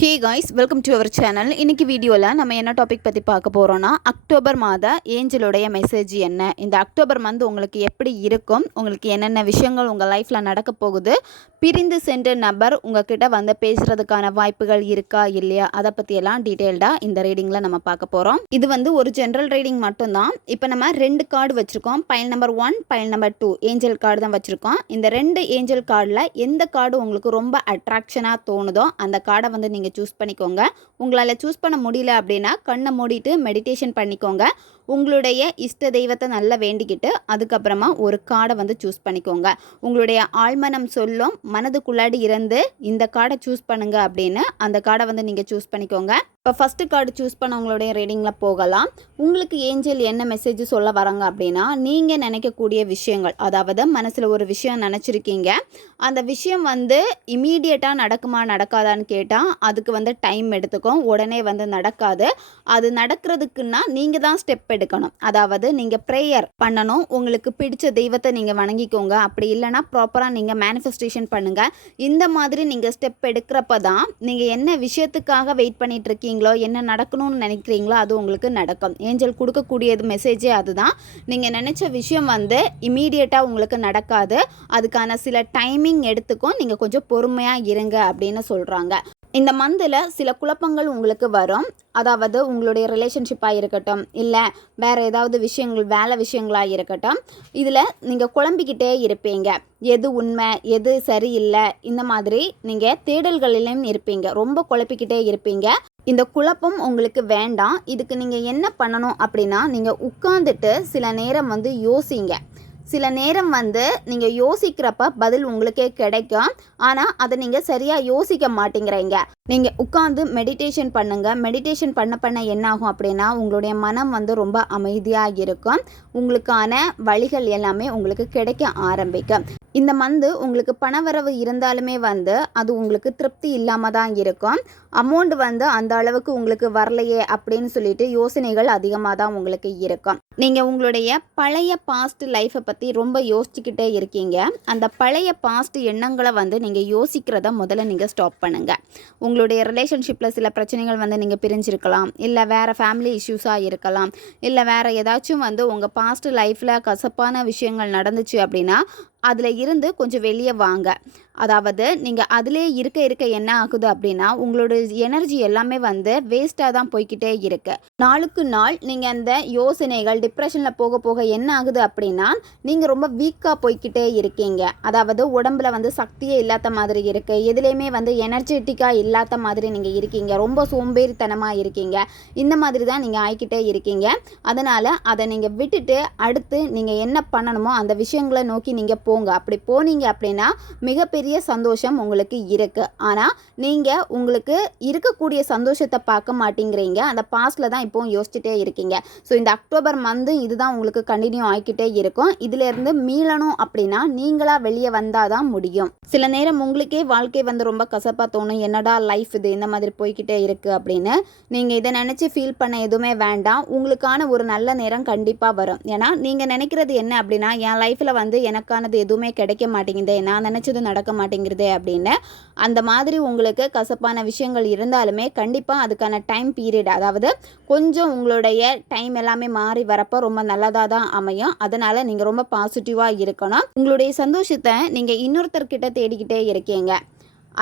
Hey guys welcome to our channel இன்னைக்கு வீடியோவில் நம்ம என்ன டாபிக் பற்றி பார்க்க போகிறோன்னா அக்டோபர் மாத ஏஞ்சலுடைய மெசேஜ் என்ன? இந்த அக்டோபர் மந்த் உங்களுக்கு எப்படி இருக்கும்? உங்களுக்கு என்னென்ன விஷயங்கள் உங்கள் லைஃப்பில் நடக்க போகுது? பிரிந்து சென்ற நபர் உங்ககிட்ட வந்து பேசுகிறதுக்கான வாய்ப்புகள் இருக்கா இல்லையா? அதை பற்றியெல்லாம் டீட்டெயில்டாக இந்த ரீடிங்கில் நம்ம பார்க்க போகிறோம் இது வந்து ஒரு ஜென்ரல் ரீடிங் மட்டும்தான். இப்போ நம்ம ரெண்டு கார்டு வச்சுருக்கோம். Pile number one pile number two angel card தான் வச்சுருக்கோம். இந்த ரெண்டு ஏஞ்சல் கார்டில் எந்த கார்டு உங்களுக்கு ரொம்ப அட்ராக்ஷனாக தோணுதோ அந்த கார்டை வந்து நீங்கள் சூஸ் பண்ணிக்கோங்க. உங்களால் சூஸ் பண்ண முடியல அப்படின்னா கண்ணை மூடிட்டு மெடிடேஷன் பண்ணிக்கோங்க. உங்களுடைய இஷ்ட தெய்வத்தை நல்லா வேண்டிக்கிட்டு அதுக்கப்புறமா ஒரு கார்டை வந்து சூஸ் பண்ணிக்கோங்க. உங்களுடைய ஆழ்மனம் சொல்லும் மனதுக்குள்ளாடி இருந்து இந்த கார்டை சூஸ் பண்ணுங்க அப்படின்னு அந்த கார்டை வந்து நீங்கள் சூஸ் பண்ணிக்கோங்க. இப்போ ஃபஸ்ட்டு கார்டு சூஸ் பண்ணவங்களுடைய ரீடிங்கில் போகலாம். உங்களுக்கு ஏஞ்சல் என்ன மெசேஜ் சொல்ல வராங்க அப்படின்னா நீங்கள் நினைக்கக்கூடிய விஷயங்கள் அதாவது மனசில் ஒரு விஷயம் நினச்சிருக்கீங்க. அந்த விஷயம் வந்து இமீடியட்டாக நடக்குமா நடக்காதான்னு கேட்டால் அதுக்கு வந்து டைம் எடுத்துக்கும். உடனே வந்து நடக்காது. அது நடக்கிறதுக்குன்னா நீங்கள் தான் ஸ்டெப் எடுக்கணும். அதாவது நீங்கள் ப்ரேயர் பண்ணணும். உங்களுக்கு பிடிச்ச தெய்வத்தை நீங்கள் வணங்கிக்கோங்க. அப்படி இல்லைன்னா ப்ராப்பராக நீங்கள் மேனிஃபெஸ்டேஷன் பண்ணுங்கள் இந்த மாதிரி நீங்கள் ஸ்டெப் எடுக்கிறப்ப தான் நீங்கள் என்ன விஷயத்துக்காக வெயிட் பண்ணிட்டு இருக்கீங்களோ என்ன நடக்கணும்னு நினைக்கிறீங்களோ அது உங்களுக்கு நடக்கும். ஏஞ்சல் கொடுக்கக்கூடியது மெசேஜே அதுதான். நீங்கள் நினச்ச விஷயம் வந்து இமீடியட்டாக உங்களுக்கு நடக்காது. அதுக்கான சில டைமிங் எடுத்துக்கும். நீங்கள் கொஞ்சம் பொறுமையாக இருங்க அப்படின்னு சொல்கிறாங்க இந்த மந்தில் சில குழப்பங்கள் உங்களுக்கு வரும். அதாவது உங்களுடைய ரிலேஷன்ஷிப்பாக இருக்கட்டும் இல்லை வேறு ஏதாவது விஷயங்கள் வேலை விஷயங்களாக இருக்கட்டும் இதில் நீங்கள் குழம்பிக்கிட்டே இருப்பீங்க. எது உண்மை எது சரியில்லை இந்த மாதிரி நீங்கள் தேடல்களிலும் இருப்பீங்க. ரொம்ப குழப்பிக்கிட்டே இருப்பீங்க. இந்த குழப்பம் உங்களுக்கு வேண்டாம். இதுக்கு நீங்கள் என்ன பண்ணணும் அப்படின்னா நீங்கள் உட்காந்துட்டு சில நேரம் வந்து யோசிங்க. சில நேரம் வந்து நீங்கள் யோசிக்கிறப்ப பதில் உங்களுக்கே கிடைக்கும். ஆனால் அதை நீங்கள் சரியாக யோசிக்க மாட்டேங்கிறீங்க. நீங்கள் உட்காந்து மெடிடேஷன் பண்ணுங்கள் மெடிடேஷன் பண்ண பண்ண என்ன ஆகும் அப்படின்னா உங்களுடைய மனம் வந்து ரொம்ப அமைதியாக இருக்கும். உங்களுக்கான வழிகள் எல்லாமே உங்களுக்கு கிடைக்க ஆரம்பிக்கும். இந்த மந்து உங்களுக்கு பணவரவு இருந்தாலுமே வந்து அது உங்களுக்கு திருப்தி இல்லாமல் தான் இருக்கும். அமௌண்ட் வந்து அந்த அளவுக்கு உங்களுக்கு வரலையே அப்படின்னு சொல்லிட்டு யோசனைகள் அதிகமாக தான் உங்களுக்கு இருக்கும். நீங்கள் உங்களுடைய பழைய பாஸ்ட் லைஃப்பை பற்றி ரொம்ப யோசிச்சுக்கிட்டே இருக்கீங்க. அந்த பழைய பாஸ்ட் எண்ணங்களை வந்து நீங்கள் யோசிக்கிறத முதல்ல நீங்கள் ஸ்டாப் பண்ணுங்கள் உங்களுடைய ரிலேஷன்ஷிப்பில் சில பிரச்சனைகள் வந்து நீங்கள் பிரிஞ்சிருக்கலாம். இல்லை வேறு ஃபேமிலி இஷ்யூஸாக இருக்கலாம். இல்லை வேறு ஏதாச்சும் வந்து உங்கள் பாஸ்ட் லைஃப்பில் கசப்பான விஷயங்கள் நடந்துச்சு அப்படின்னா அதில் இருந்து கொஞ்சம் வெளியே வாங்க. அதாவது நீங்கள் அதிலே இருக்க இருக்க என்ன ஆகுது அப்படின்னா உங்களோட எனர்ஜி எல்லாமே வந்து வேஸ்ட்டாக தான் போய்க்கிட்டே இருக்கு. நாளுக்கு நாள் நீங்கள் அந்த யோசனைகள் டிப்ரெஷனில் போக போக என்ன ஆகுது அப்படின்னா நீங்கள் ரொம்ப வீக்காக போய்க்கிட்டே இருக்கீங்க. அதாவது உடம்புல வந்து சக்தியே இல்லாத மாதிரி இருக்குது எதுலேயுமே வந்து எனர்ஜெட்டிக்காக இல்லாத மாதிரி நீங்கள் இருக்கீங்க. ரொம்ப சோம்பேறித்தனமாக இருக்கீங்க. இந்த மாதிரி தான் நீங்கள் ஆகிக்கிட்டே இருக்கீங்க. அதனால் அதை நீங்கள் விட்டுட்டு அடுத்து நீங்கள் என்ன பண்ணணுமோ அந்த விஷயங்களை நோக்கி நீங்கள் போங்க. அப்படி போனீங்க அப்படின்னா மிகப்பெரிய சந்தோஷம் உங்களுக்கு இருக்குது ஆனால் நீங்கள் உங்களுக்கு இருக்கக்கூடிய சந்தோஷத்தை பார்க்க மாட்டேங்கிறீங்க. அந்த பாஸ்டில் தான் இப்போவும் யோசிச்சுட்டே இருக்கீங்க. ஸோ இந்த அக்டோபர் மந்த்து இதுதான் உங்களுக்கு கண்டினியூ ஆகிக்கிட்டே இருக்கும். இதிலேருந்து மீளணும் அப்படின்னா நீங்களாக வெளியே வந்தால் தான் முடியும். சில நேரம் உங்களுக்கே வாழ்க்கை வந்து ரொம்ப கசப்பாக தோணும். என்னடா லைஃப் இது? இந்த மாதிரி போய்கிட்டே இருக்குது அப்படின்னு. நீங்கள் இதை நினச்சி ஃபீல் பண்ண எதுவுமே வேண்டாம். உங்களுக்கான ஒரு நல்ல நேரம் கண்டிப்பாக வரும். ஏன்னா நீங்கள் நினைக்கிறது என்ன அப்படின்னா என் லைஃப்பில் வந்து எனக்கானது எதுவுமே கிடைக்க மாட்டேங்குது. நான் நினச்சது நடக்க மாட்டேங்கிறது அப்படின்னு. அந்த மாதிரி உங்களுக்கு கசப்பான விஷயங்கள் இருந்தாலுமே கண்டிப்பாக அதுக்கான டைம் பீரியட் அதாவது கொஞ்சம் உங்களுடைய டைம் எல்லாமே மாறி வரப்போ ரொம்ப நல்லதாக தான் அமையும். அதனால் நீங்கள் ரொம்ப பாசிட்டிவாக இருக்கணும். உங்களுடைய சந்தோஷத்தை நீங்கள் இன்னொருத்தர்கிட்ட தேடிக்கிட்டே இருக்கீங்க.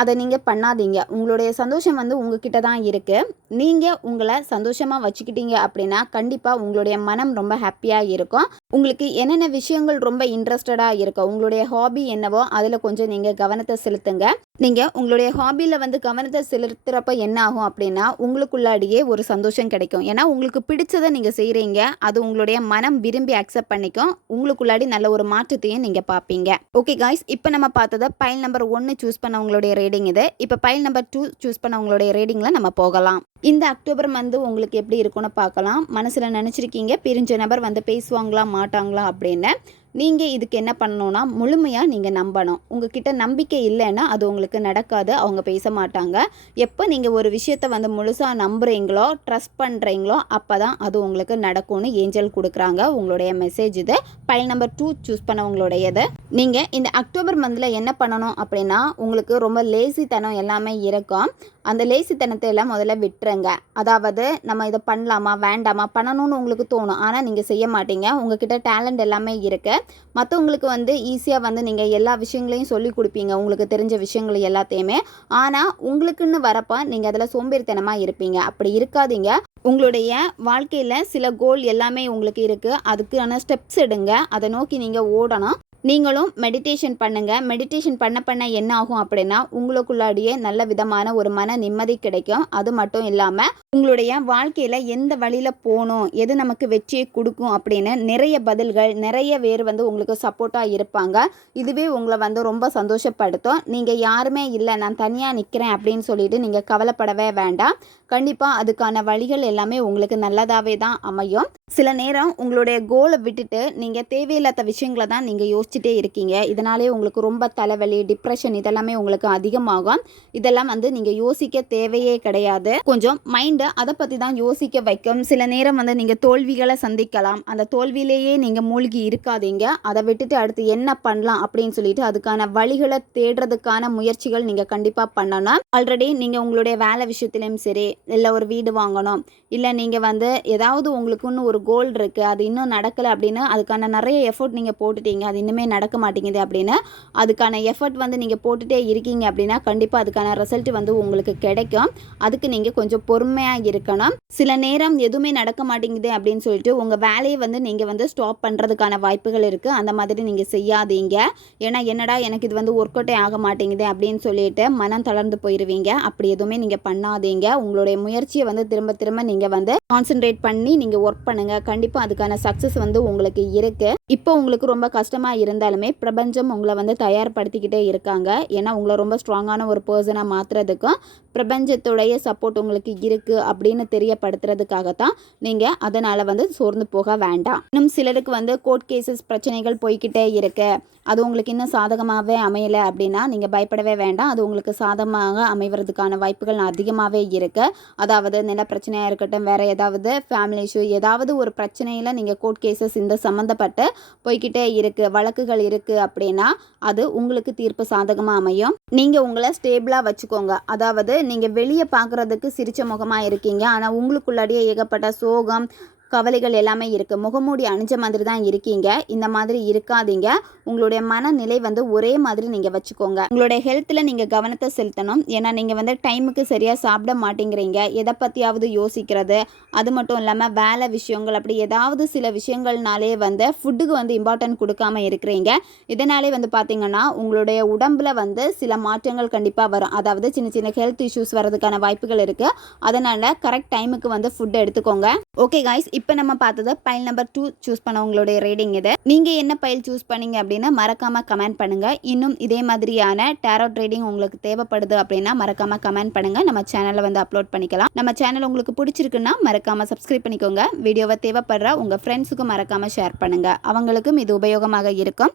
அதை நீங்கள் பண்ணாதீங்க. உங்களுடைய சந்தோஷம் வந்து உங்ககிட்ட தான் இருக்குது நீங்கள் உங்களை சந்தோஷமாக வச்சுக்கிட்டீங்க அப்படின்னா கண்டிப்பாக உங்களுடைய மனம் ரொம்ப ஹாப்பியாக இருக்கும். உங்களுக்கு என்னென்ன விஷயங்கள் ரொம்ப இன்ட்ரெஸ்டடாக இருக்கும் உங்களுடைய ஹாபி என்னவோ அதில் கொஞ்சம் நீங்கள் கவனத்தை செலுத்துங்க. நீங்கள் உங்களுடைய ஹாபியில் வந்து கவனத்தை செலுத்துகிறப்ப என்ன ஆகும் அப்படின்னா உங்களுக்குள்ளாடியே ஒரு சந்தோஷம் கிடைக்கும். ஏன்னா உங்களுக்கு பிடிச்சதை நீங்கள் செய்கிறீங்க அது உங்களுடைய மனம் விரும்பி அக்செப்ட் பண்ணிக்கும். உங்களுக்குள்ளாடி நல்ல ஒரு மாற்றத்தையும் நீங்கள் பார்ப்பீங்க. ஓகே காய்ஸ் இப்போ நம்ம பார்த்ததை பைல் நம்பர் ஒன்று சூஸ் பண்ணவங்களுடைய ரீடிங் இது. இப்போ பைல் நம்பர் டூ சூஸ் பண்ண உங்களுடைய ரீடிங்கில் நம்ம போகலாம். இந்த அக்டோபர் மந்த் உங்களுக்கு எப்படி இருக்கும்னு பார்க்கலாம். மனசில் நினச்சிருக்கீங்க. பிரிஞ்ச நபர் வந்து பேசுவாங்களா மாட்டாங்களா அப்படின்னு. நீங்கள் இதுக்கு என்ன பண்ணணும்னா முழுமையாக நீங்கள் நம்பணும். உங்ககிட்ட நம்பிக்கை இல்லைன்னா அது உங்களுக்கு நடக்காது. அவங்க பேச மாட்டாங்க. எப்போ நீங்கள் ஒரு விஷயத்தை வந்து முழுசாக நம்புறீங்களோ ட்ரஸ்ட் பண்ணுறீங்களோ அப்போ தான் அது உங்களுக்கு நடக்கும்னு ஏஞ்சல் கொடுக்குறாங்க. உங்களுடைய மெசேஜ் இது. பைல் நம்பர் டூ சூஸ் பண்ணவங்களுடையது. நீங்கள் இந்த அக்டோபர் மந்தில் என்ன பண்ணணும் அப்படின்னா உங்களுக்கு ரொம்ப லேசித்தனம் எல்லாமே இருக்கும். அந்த லேசித்தனத்தை எல்லாம் முதல்ல விட்டுருங்க. அதாவது நம்ம இதை பண்ணலாமா வேண்டாமா பண்ணணும்னு உங்களுக்கு தோணும். ஆனால் நீங்கள் செய்ய மாட்டீங்க. உங்ககிட்ட டேலண்ட் எல்லாமே இருக்குது மற்றவங்களுக்கு வந்து ஈஸியாக வந்து நீங்கள் எல்லா விஷயங்களையும் சொல்லி கொடுப்பீங்க. உங்களுக்கு தெரிஞ்ச விஷயங்கள் எல்லாத்தையுமே. ஆனால் உங்களுக்குன்னு வரப்போ நீங்கள் அதில் சோம்பேறித்தனமாக இருப்பீங்க. அப்படி இருக்காதீங்க. உங்களுடைய வாழ்க்கையில் சில கோல் எல்லாமே உங்களுக்கு இருக்குது அதுக்கான ஸ்டெப்ஸ் எடுங்க. அதை நோக்கி நீங்கள் ஓடணும். நீங்களும் மெடிடேஷன் பண்ணுங்கள் மெடிடேஷன் பண்ண பண்ண என்ன ஆகும் அப்படின்னா உங்களுக்குள்ளாடியே நல்ல விதமான ஒரு மன நிம்மதி கிடைக்கும். அது மட்டும் இல்லாமல் உங்களுடைய வாழ்க்கையில் எந்த வழியில் போகணும் எது நமக்கு வெற்றியை கொடுக்கும் அப்படின்னு நிறைய பதில்கள் நிறைய பேர் வந்து உங்களுக்கு சப்போர்ட்டாக இருப்பாங்க. இதுவே உங்களை வந்து ரொம்ப சந்தோஷப்படுத்தும். நீங்கள் யாருமே இல்லை நான் தனியாக நிற்கிறேன் அப்படின்னு சொல்லிட்டு நீங்கள் கவலைப்படவே வேண்டாம். கண்டிப்பாக அதுக்கான வழிகள் எல்லாமே உங்களுக்கு நல்லதாகவே தான் அமையும். சில நேரம் உங்களுடைய கோலை விட்டுட்டு நீங்கள் தேவையில்லாத விஷயங்களை தான் நீங்கள் யோசிச்சுட்டே இருக்கீங்க. இதனாலே உங்களுக்கு ரொம்ப தலைவலி டிப்ரெஷன் இதெல்லாமே உங்களுக்கு அதிகமாகும். இதெல்லாம் வந்து நீங்கள் யோசிக்க தேவையே கிடையாது. கொஞ்சம் மைண்டை அதை பற்றி தான் யோசிக்க வைக்கும். சில நேரம் வந்து நீங்கள் தோல்விகளை சந்திக்கலாம். அந்த தோல்வியிலேயே நீங்கள் மூழ்கி இருக்காதீங்க. அதை விட்டுட்டு அடுத்து என்ன பண்ணலாம் அப்படின்னு சொல்லிட்டு அதுக்கான வழிகளை தேடுறதுக்கான முயற்சிகள் நீங்கள் கண்டிப்பாக பண்ணணும். ஆல்ரெடி நீங்கள் உங்களுடைய வேலை விஷயத்துலையும் சரி இல்லை ஒரு வீடு வாங்கணும். இல்லை நீங்கள் வந்து ஏதாவது உங்களுக்குன்னு ஒரு கோல் இருக்குது அது இன்னும் நடக்கலை அப்படின்னு அதுக்கான நிறைய எஃபர்ட் நீங்கள் போட்டுட்டீங்க அது இன்னுமே நடக்க மாட்டேங்குது அப்படின்னு அதுக்கான எஃபர்ட் வந்து நீங்கள் போட்டுகிட்டே இருக்கீங்க அப்படின்னா கண்டிப்பாக அதுக்கான ரிசல்ட் வந்து உங்களுக்கு கிடைக்கும். அதுக்கு நீங்கள் கொஞ்சம் பொறுமையாக இருக்கணும். சில நேரம் எதுவுமே நடக்க மாட்டேங்குது அப்படின்னு சொல்லிட்டு உங்கள் வேலையை வந்து நீங்கள் வந்து ஸ்டாப் பண்ணுறதுக்கான வாய்ப்புகள் இருக்குது அந்த மாதிரி நீங்கள் செய்யாதீங்க. ஏன்னா என்னடா எனக்கு இது வந்து ஒர்க் அவுட்டே ஆக மாட்டேங்குது அப்படின்னு சொல்லிட்டு மனம் தளர்ந்து போயிடுவீங்க அப்படி எதுவுமே நீங்கள் பண்ணாதீங்க. உங்களோட உங்களுடைய முயற்சியை வந்து திரும்ப திரும்ப நீங்கள் வந்து கான்சென்ட்ரேட் பண்ணி நீங்கள் ஒர்க் பண்ணுங்கள் கண்டிப்பாக அதுக்கான சக்ஸஸ் வந்து உங்களுக்கு இருக்குது இப்போ உங்களுக்கு ரொம்ப கஷ்டமாக இருந்தாலுமே பிரபஞ்சம் உங்களை வந்து தயார்படுத்திக்கிட்டே இருக்காங்க. ஏன்னா உங்களை ரொம்ப ஸ்ட்ராங்கான ஒரு பர்சனாக மாற்றுறதுக்கும் பிரபஞ்சத்துடைய சப்போர்ட் உங்களுக்கு இருக்குது அப்படின்னு தெரியப்படுத்துறதுக்காகத்தான் நீங்கள் அதனால் வந்து சோர்ந்து போக வேண்டாம். இன்னும் சிலருக்கு வந்து கோர்ட் கேசஸ் பிரச்சனைகள் போய்கிட்டே இருக்கு. அது உங்களுக்கு இன்னும் சாதகமாகவே அமையலை அப்படின்னா நீங்கள் பயப்படவே வேண்டாம். அது உங்களுக்கு சாதகமாக அமைவதுக்கான வாய்ப்புகள் அதிகமாகவே இருக்குது அதாவது நில பிரச்சனையாக இருக்கட்டும் வேறு ஏதாவது ஃபேமிலி இஷ்யூ ஏதாவது ஒரு பிரச்சனையில் நீங்கள் கோர்ட் கேசஸ் இந்த சம்மந்தப்பட்டு போய்கிட்டே இருக்குது வழக்குகள் இருக்குது அப்படின்னா அது உங்களுக்கு தீர்ப்பு சாதகமாக அமையும். நீங்கள் உங்களை ஸ்டேபிளாக வச்சுக்கோங்க. அதாவது நீங்கள் வெளியே பார்க்குறதுக்கு சிரிச்ச முகமாக இருக்கீங்க. ஆனால் உங்களுக்குள்ளாடியே ஏகப்பட்ட சோகம் கவலைகள் எல்லாமே இருக்குது முகமூடி அணிஞ்ச மாதிரி தான் இருக்கீங்க. இந்த மாதிரி இருக்காதீங்க. உங்களுடைய மனநிலை வந்து ஒரே மாதிரி நீங்கள் வச்சுக்கோங்க. உங்களுடைய ஹெல்த்தில் நீங்கள் கவனத்தை செலுத்தணும். ஏன்னா நீங்கள் வந்து டைமுக்கு சரியாக சாப்பிட மாட்டேங்கிறீங்க. எதை பற்றியாவது யோசிக்கிறது. அது மட்டும் இல்லாமல் வேலை விஷயங்கள் அப்படி ஏதாவது சில விஷயங்கள்னாலே வந்து ஃபுட்டுக்கு வந்து இம்பார்ட்டன்ட் கொடுக்காம இருக்கிறீங்க. இதனாலே வந்து பார்த்தீங்கன்னா உங்களுடைய உடம்புல வந்து சில மாற்றங்கள் கண்டிப்பாக வரும். அதாவது சின்ன சின்ன ஹெல்த் இஷ்யூஸ் வரதுக்கான வாய்ப்புகள் இருக்குது அதனால் கரெக்ட் டைமுக்கு வந்து ஃபுட் எடுத்துக்கோங்க. ஓகே காய்ஸ் இப்போ நம்ம பார்த்தது பைல் நம்பர் டூ சூஸ் பண்ணவங்களுடைய ரீடிங் இது. நீங்கள் என்ன பைல் சூஸ் பண்ணீங்க அப்படின்னா மறக்காமல் கமெண்ட் பண்ணுங்கள் இன்னும் இதே மாதிரியான டேரோட் ரீடிங் உங்களுக்கு தேவைப்படுது அப்படின்னா மறக்காமல் கமெண்ட் பண்ணுங்கள் நம்ம சேனலில் வந்து அப்லோட் பண்ணிக்கலாம். நம்ம சேனல் உங்களுக்கு பிடிச்சிருக்குன்னா மறக்காமல் சப்ஸ்கிரைப் பண்ணிக்கோங்க. வீடியோவை தேவைப்படுற உங்கள் ஃப்ரெண்ட்ஸுக்கும் மறக்காமல் ஷேர் பண்ணுங்கள் அவங்களுக்கும் இது உபயோகமாக இருக்கும்.